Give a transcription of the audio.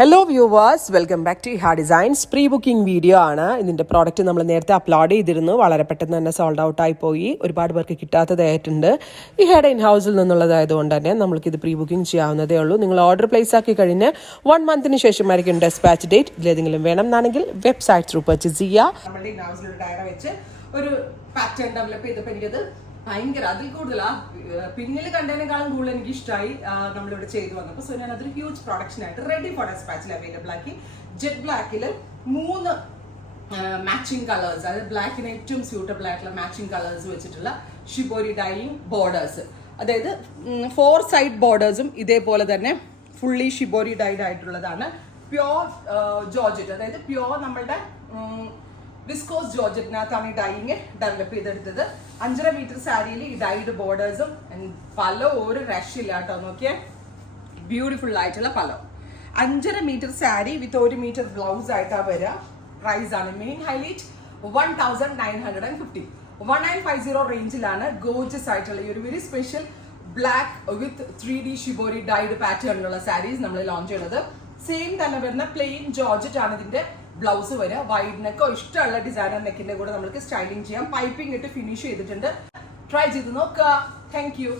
Hello viewers, welcome back to Eha designs. Pre booking video ആണ്. ഇതിൻ്റെ product നമ്മൾ നേരത്തെ അപ്ലോഡ് ചെയ്തിരുന്നു. വളരെ പെട്ടെന്ന് തന്നെ സോൾഡ് ഔട്ട് ആയി പോയി. ഒരുപാട് പേർക്ക് കിട്ടാത്തതായിട്ടുണ്ട്. ഇഹയുടെ ഇൻ ഹൗസിൽ നിന്നുള്ളതായതുകൊണ്ട് തന്നെ നമ്മൾക്കിത് പ്രീ ബുക്കിംഗ് ചെയ്യാവുന്നതേ ഉള്ളൂ. നിങ്ങൾ ഓർഡർ പ്ലേസ് ആക്കി കഴിഞ്ഞ് 1 മന്തിന് ശേഷമായിരിക്കും ഡെസ്പാച്ച് ഡേറ്റ്. ഇതിലേതെങ്കിലും വേണം എന്നാണെങ്കിൽ വെബ്സൈറ്റ് ത്രൂ പർച്ചേസ് ചെയ്യുക. നമ്മുടെ ഇൻ ഹൗസിൽ ഒരു ഡയറ വെച്ച് ഒരു പാറ്റേൺ ഡെവലപ്പ് ചെയ്തപ്പോൾ എനിക്കത് ഭയങ്കര അതിൽ കൂടുതൽ പിന്നിൽ കണ്ടതിനേക്കാളും കൂടുതൽ എനിക്ക് ഇഷ്ടമായി നമ്മളിവിടെ ചെയ്തു വന്നപ്പോൾ. സോ ഞാൻ അതൊരു ഹ്യൂജ് പ്രൊഡക്ഷൻ ആയിട്ട് റെഡി ഫോർ ഡെസ്പാച്ചിൽ അവൈലബിൾ ആക്കി. ജെറ്റ് ബ്ലാക്കിൽ 3 മാച്ചിങ് കളേഴ്സ്, അതായത് ബ്ലാക്കിന് ഏറ്റവും സ്യൂട്ടബിൾ ആയിട്ടുള്ള മാച്ചിങ് കളേഴ്സ് വെച്ചിട്ടുള്ള ഷിബോരി ഡൈയിങ് ബോർഡേഴ്സ്, അതായത് 4 സൈഡ് ബോർഡേഴ്സും ഇതേപോലെ തന്നെ ഫുള്ളി ഷിബോരി ഡൈഡ് ആയിട്ടുള്ളതാണ്. പ്യോർ ജോർജറ്റ്, അതായത് പ്യോർ നമ്മളുടെ വിസ്കോസ് ജോർജറ്റിനകത്താണ് ഈ ഡൈയിങ് ഡെവലപ്പ് ചെയ്തെടുത്തത്. 5.5 മീറ്റർ സാരിയിൽ ഈ ഡൈഡ് ബോർഡേഴ്സും പല ഒരു രക്ഷയില്ല കേട്ടോ. നോക്കിയേ, ബ്യൂട്ടിഫുൾ ആയിട്ടുള്ള പല 5.5 മീറ്റർ സാരി വിത്ത് 1 മീറ്റർ ബ്ലൗസ് ആയിട്ടാണ് വരിക. പ്രൈസ് ആണ് മെയിൻ ഹൈലൈറ്റ് 1950 1950 റേഞ്ചിലാണ് ഗോർജസ് ആയിട്ടുള്ള ഈ ഒരു very special black with 3D shibori dyed പാറ്റേണിലുള്ള സാരീസ് നമ്മൾ ലോഞ്ച് ചെയ്യുന്നത്. സെയിം തന്നെ വരുന്ന പ്ലെയിൻ ജോർജറ്റ് ആണ് ഇതിന്റെ ബ്ലൗസ് വരിക. വൈഡ് നെക്കോ ഇഷ്ടമുള്ള ഡിസൈനർ നെക്കിന്റെ കൂടെ നമുക്ക് സ്റ്റൈലിംഗ് ചെയ്യാം. പൈപ്പിംഗ് ഇട്ട് ഫിനിഷ് ചെയ്തിട്ടുണ്ട്. ട്രൈ ചെയ്ത് നോക്കുക. Thank you.